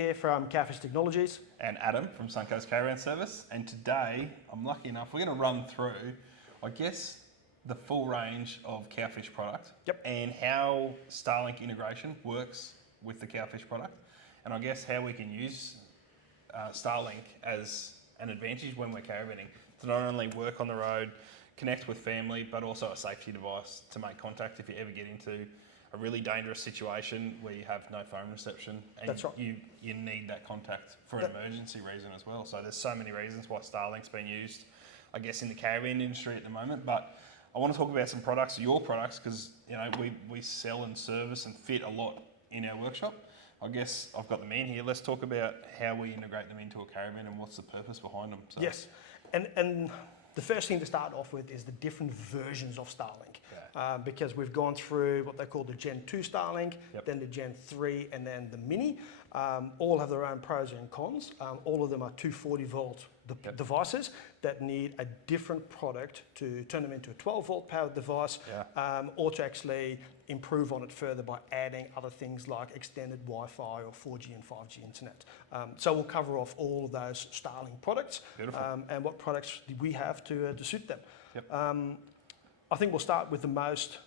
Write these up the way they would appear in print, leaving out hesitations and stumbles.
here from Cowfish Technologies. And Adam from Suncoast Caravan Service. And today, I'm lucky enough, we're going to run through, I guess, the full range of Cowfish product. Yep. And how Starlink integration works with the Cowfish product. And I guess how we can use Starlink as an advantage when we're caravanning to not only work on the road, connect with family, but also a safety device to make contact if you ever get into a really dangerous situation where you have no phone reception and That's right. you need that contact for an emergency reason as well. So there's so many reasons why Starlink's been used, I guess, in the caravan industry at the moment. But I want to talk about some products, your products, because we sell and service and fit a lot in our workshop. I guess I've got them in here. Let's talk about how we integrate them into a caravan and what's the purpose behind them. So. Yes, and the first thing to start off with is the different versions of Starlink. Because we've gone through what they call the Gen 2 Starlink, then the Gen 3, and then the Mini. All have their own pros and cons. All of them are 240 volt devices that need a different product to turn them into a 12 volt powered device, or to actually improve on it further by adding other things like extended Wi-Fi or 4G and 5G internet. So we'll cover off all of those Starlink products and what products we have to suit them. I think we'll start with the most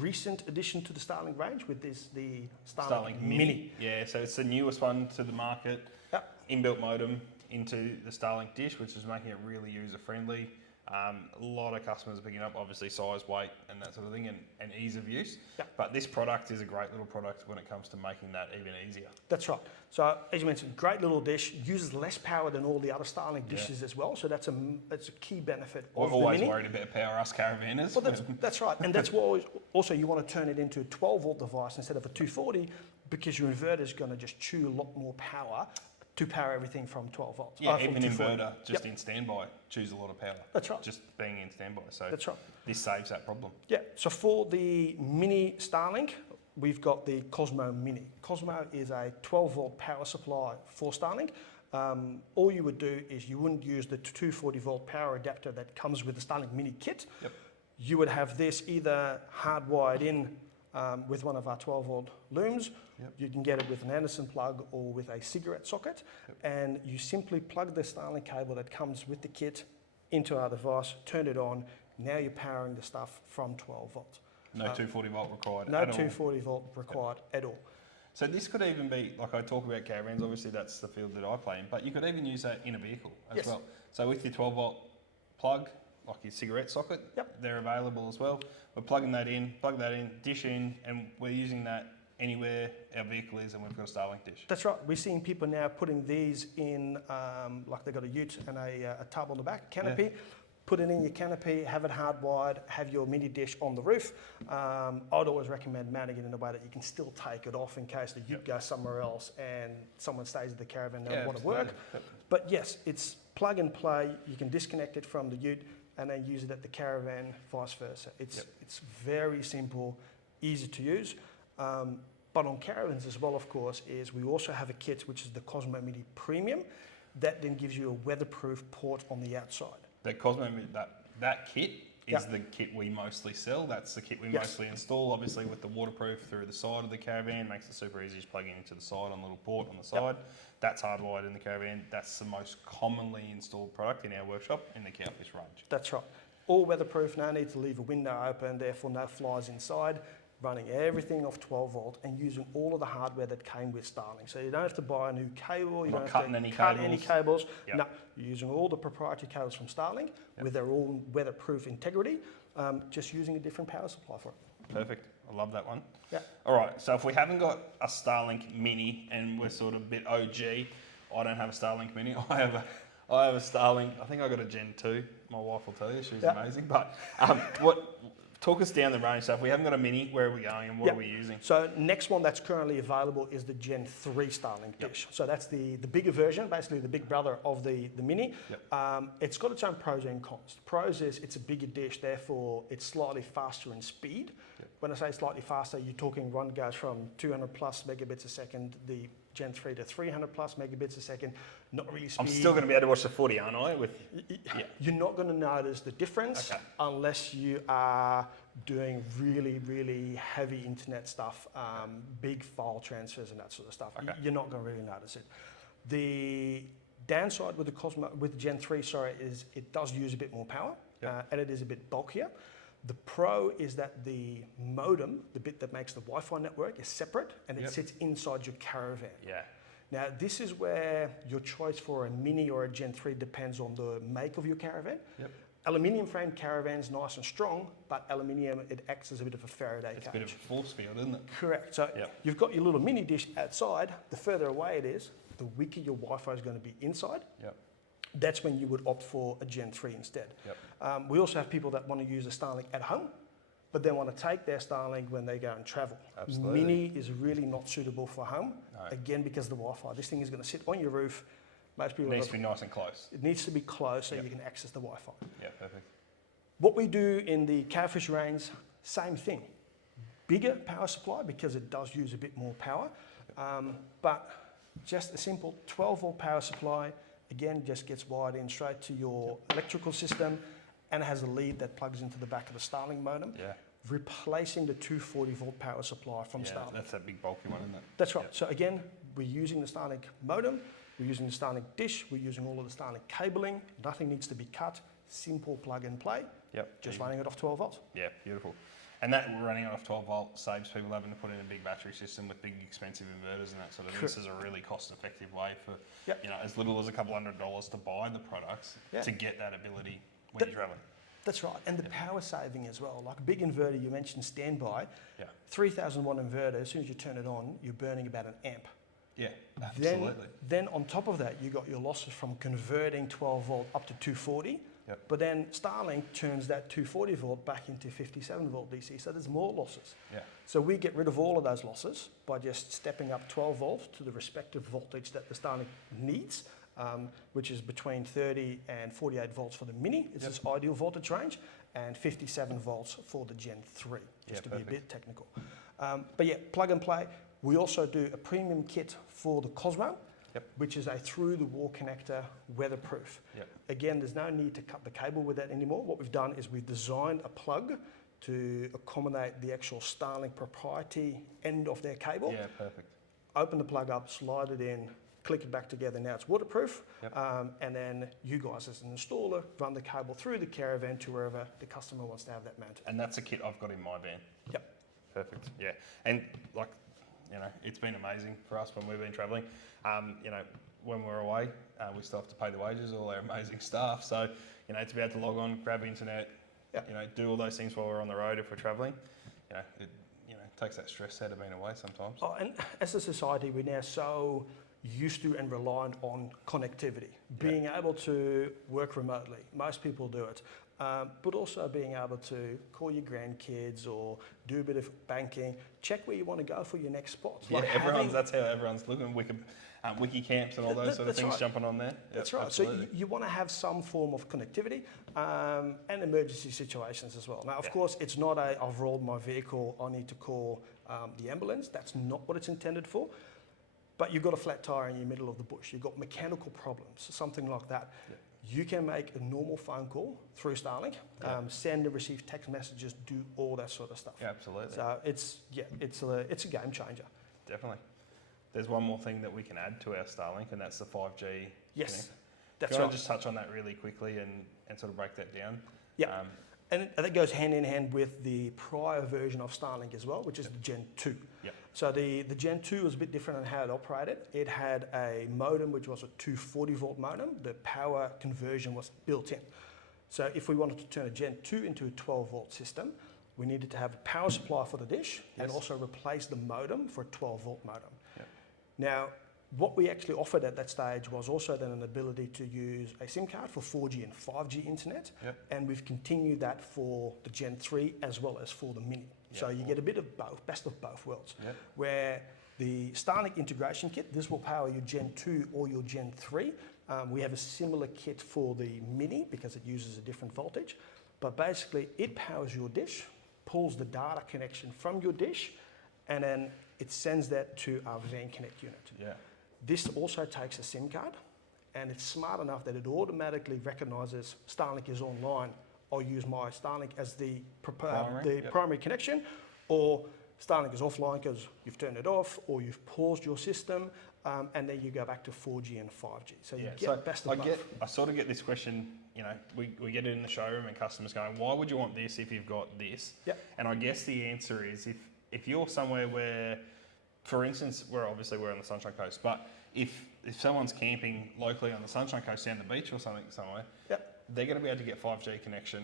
recent addition to the Starlink range, with the Starlink Mini. Yeah, so it's the newest one to the market. Inbuilt modem into the Starlink dish, which is making it really user friendly. A lot of customers are picking up, obviously, size, weight, and that sort of thing, and ease of use. But this product is a great little product when it comes to making that even easier. That's right. So as you mentioned, great little dish, uses less power than all the other Starlink dishes as well. So that's a key benefit of the Mini. We're always worried about power, us caravanners. Well, that's right. And that's why also you want to turn it into a 12 volt device instead of a 240, because your inverter is going to just chew a lot more power to power everything from 12 volts. Yeah, even inverter just in standby chews a lot of power. That's right. Just being in standby. So that's right. This saves that problem. Yeah. So for the Mini Starlink, we've got the Cosmo Mini. Cosmo is a 12 volt power supply for Starlink. All you would do is you wouldn't use the 240 volt power adapter that comes with the Starlink Mini kit. You would have this either hardwired in with one of our 12 volt looms. You can get it with an Anderson plug or with a cigarette socket, and you simply plug the Starlink cable that comes with the kit into our device, turn it on. Now you're powering the stuff from 12 volts. No 240 volt required no 240 volt required at all. So this could even be, like I talk about caravans, obviously that's the field that I play in, but you could even use that in a vehicle as well. So with your 12 volt plug, like your cigarette socket, they're available as well. We're plugging that in, dish in, and we're using that anywhere our vehicle is, and we've got a Starlink dish. That's right. We're seeing people now putting these in, like they've got a ute and a tub on the back, canopy. Put it in your canopy, have it hardwired, have your mini dish on the roof. I'd always recommend mounting it in a way that you can still take it off in case the ute goes somewhere else and someone stays at the caravan and they want to work. But yes, it's plug and play. You can disconnect it from the ute and then use it at the caravan, vice versa. It's very simple, easy to use. But on caravans as well, of course, is we also have a kit which is the Cosmo Mini Premium that then gives you a weatherproof port on the outside. That Cosmo Mini, that kit is the kit we mostly sell. That's the kit we mostly install, obviously with the waterproof through the side of the caravan. Makes it super easy, just plug it into the side on the little port on the side. That's hardwired in the caravan. That's the most commonly installed product in our workshop in the Cowfish range. That's right. All weatherproof, no need to leave a window open, therefore no flies inside. Running everything off 12 volt and using all of the hardware that came with Starlink. So you don't have to buy a new cable, you don't have to cut any cables. No, you're using all the proprietary cables from Starlink with their own weatherproof integrity, just using a different power supply for it. Perfect. I love that one. All right, so if we haven't got a Starlink Mini and we're sort of a bit OG, I don't have a Starlink Mini. I have a Starlink, I think I got a Gen 2. My wife will tell you, she's amazing. But talk us down the range. So if we haven't got a Mini, where are we going and what are we using? So next one that's currently available is the Gen 3 Starlink dish. So that's the bigger version, basically the big brother of the Mini. It's got its own pros and cons. The pros is it's a bigger dish, therefore it's slightly faster in speed. When I say slightly faster, you're talking run goes from 200 plus megabits a second. The Gen 3 to 300 plus megabits a second, not really speed. I'm still going to be able to watch the footy, aren't I? You're not going to notice the difference unless you are doing really, really heavy internet stuff, big file transfers and that sort of stuff. You're not going to really notice it. The downside with the Gen 3, is it does use a bit more power and it is a bit bulkier. The pro is that the modem, the bit that makes the Wi-Fi network, is separate and it sits inside your caravan. Yeah. Now, this is where your choice for a Mini or a Gen 3 depends on the make of your caravan. Aluminium frame caravan's nice and strong, but aluminium, it acts as a bit of a Faraday cage. It's a bit of a force field, isn't it? Correct. So you've got your little mini dish outside. The further away it is, the weaker your Wi-Fi is going to be inside. That's when you would opt for a Gen 3 instead. We also have people that want to use a Starlink at home, but then want to take their Starlink when they go and travel. Absolutely. Mini is really not suitable for home, again, because of the Wi-Fi. This thing is going to sit on your roof. Most people It needs to be nice and close. It needs to be close so you can access the Wi-Fi. Yeah, perfect. What we do in the Cowfish range, same thing. Bigger power supply because it does use a bit more power, but just a simple 12-volt power supply. Again, just gets wired in straight to your electrical system and has a lead that plugs into the back of the Starlink modem, replacing the 240-volt power supply from Starlink. That's that big bulky one, isn't it? That's right. So again, we're using the Starlink modem, we're using the Starlink dish, we're using all of the Starlink cabling. Nothing needs to be cut. Simple plug and play. Just running it off 12 volts. Yeah, beautiful. And that running it off 12 volt saves people having to put in a big battery system with big expensive inverters and that sort of thing. This is a really cost-effective way for as little as a couple $100 to buy the products to get that ability when you're traveling. That's right, and the power saving as well. Like a big inverter, you mentioned standby. 3,000 watt inverter. As soon as you turn it on, you're burning about an amp. Yeah, absolutely. Then on top of that, you got your losses from converting 12 volt up to 240. But then Starlink turns that 240 volt back into 57 volt DC, so there's more losses. So we get rid of all of those losses by just stepping up 12 volts to the respective voltage that the Starlink needs, which is between 30 and 48 volts for the Mini. It's its ideal voltage range, and 57 volts for the Gen 3, just to be a bit technical. But yeah, plug and play. We also do a premium kit for the Cosmo, which is a through-the-wall connector, weatherproof. Again, there's no need to cut the cable with that anymore. What we've done is we've designed a plug to accommodate the actual Starlink proprietary end of their cable. Yeah, perfect. Open the plug up, slide it in, click it back together. Now it's waterproof. And then you guys as an installer run the cable through the caravan to wherever the customer wants to have that mounted. And that's a kit I've got in my van. Perfect. Yeah. And like, it's been amazing for us when we've been traveling. When we're away, we still have to pay the wages of all our amazing staff. So, to be able to log on, grab internet, do all those things while we're on the road if we're traveling, it takes that stress out of being away sometimes. Oh, and as a society, we're now so used to and reliant on connectivity, being able to work remotely. Most people do it. But also being able to call your grandkids or do a bit of banking, check where you want to go for your next spot. Yeah, that's how everyone's looking. Wiki camps and all those sort of things jumping on there. That's right. Absolutely. So you want to have some form of connectivity and emergency situations as well. Now, of course, it's not I've rolled my vehicle, I need to call the ambulance. That's not what it's intended for. But you've got a flat tire in the middle of the bush. You've got mechanical problems, something like that. You can make a normal phone call through Starlink, send and receive text messages, do all that sort of stuff. Yeah, absolutely. So it's a game changer. Definitely. There's one more thing that we can add to our Starlink, and that's the 5G. Yes, that's Can right. I just touch on that really quickly and sort of break that down? Yeah, and that goes hand in hand with the prior version of Starlink as well, which is the Gen 2. So the Gen 2 was a bit different on how it operated. It had a modem, which was a 240 volt modem. The power conversion was built in. So if we wanted to turn a Gen 2 into a 12 volt system, we needed to have a power supply for the dish and also replace the modem for a 12 volt modem. Now, what we actually offered at that stage was also then an ability to use a SIM card for 4G and 5G internet. And we've continued that for the Gen 3 as well as for the Mini. So you get a bit of both, best of both worlds, where the Starlink integration kit, this will power your Gen 2 or your Gen 3. We have a similar kit for the Mini because it uses a different voltage, but basically it powers your dish, pulls the data connection from your dish, and then it sends that to our VanConnect unit. Yeah. This also takes a SIM card, and it's smart enough that it automatically recognises Starlink is online. I'll use my Starlink as the primary connection, or Starlink is offline because you've turned it off or you've paused your system, and then you go back to 4G and 5G. So you get best of both. I sort of get this question, you know, we get it in the showroom and customers going, why would you want this if you've got this? Yep. And I guess the answer is if you're somewhere where, for instance, we're on the Sunshine Coast, but if someone's camping locally on the Sunshine Coast down the beach or something somewhere, they're going to be able to get 5G connection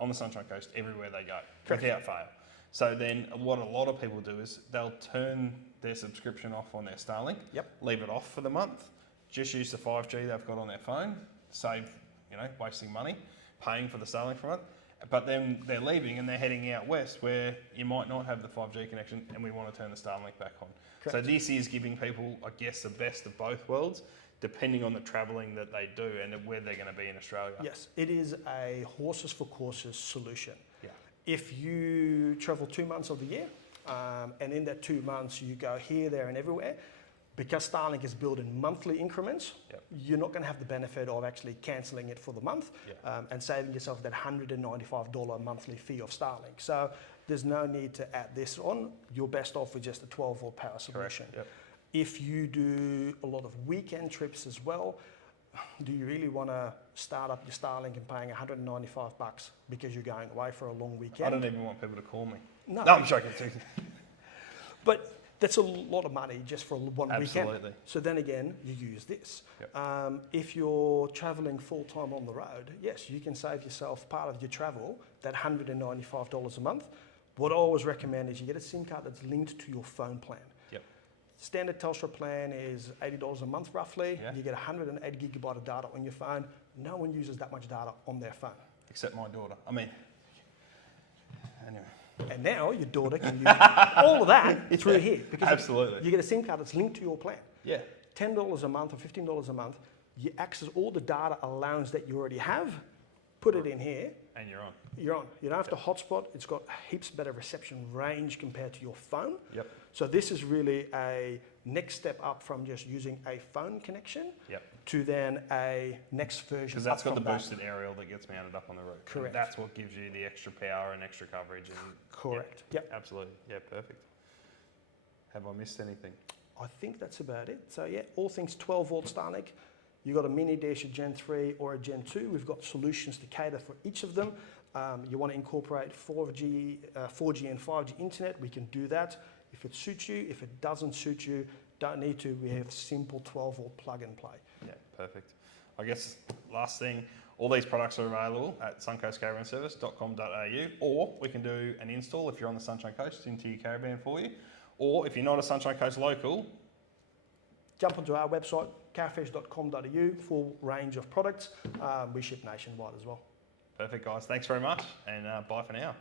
on the Sunshine Coast everywhere they go, without fail. So then what a lot of people do is they'll turn their subscription off on their Starlink, leave it off for the month, just use the 5G they've got on their phone, save, you know, wasting money, paying for the Starlink for a month. But then they're leaving and they're heading out west where you might not have the 5G connection and we want to turn the Starlink back on. Correct. So this is giving people, I guess, the best of both worlds, depending on the travelling that they do and where they're going to be in Australia. Yes, it is a horses for courses solution. Yeah. If you travel 2 months of the year, and in that 2 months you go here, there and everywhere, because Starlink is built in monthly increments, you're not going to have the benefit of actually cancelling it for the month and saving yourself that $195 monthly fee of Starlink. So there's no need to add this on. You're best off with just a 12-volt power solution. If you do a lot of weekend trips as well, do you really want to start up your Starlink and paying $195 because you're going away for a long weekend? I don't even want people to call me. No, I'm joking. But that's a lot of money just for one Absolutely. weekend. So then again, you use this. If you're traveling full time on the road, yes, you can save yourself part of your travel, that $195 a month. What I always recommend is you get a SIM card that's linked to your phone plan. Standard Telstra plan is $80 a month roughly. You get 180 gigabyte of data on your phone. No one uses that much data on their phone. Except my daughter. I mean, anyway. And now your daughter can use all of that through here. Because you get a SIM card that's linked to your plan. $10 a month or $15 a month, you access all the data allowance that you already have, put it in here. And you're on. You're on. You don't have to hotspot. It's got heaps better reception range compared to your phone. So this is really a next step up from just using a phone connection to then a next version. Because that's got the boosted aerial that gets mounted up on the roof. Correct. And that's what gives you the extra power and extra coverage. And correct. Absolutely. Yeah, perfect. Have I missed anything? I think that's about it. So yeah, all things 12-volt Starlink. You've got a Mini dish, a Gen 3 or a Gen 2. We've got solutions to cater for each of them. You want to incorporate 4G and 5G internet, we can do that. If it suits you, if it doesn't suit you, don't need to. We have simple 12-volt plug and play. Yeah, perfect. I guess last thing, all these products are available at suncoastcaravanservice.com.au, or we can do an install if you're on the Sunshine Coast into your caravan for you. Or if you're not a Sunshine Coast local, jump onto our website, cowfish.com.au, full range of products. We ship nationwide as well. Perfect, guys. Thanks very much, and bye for now.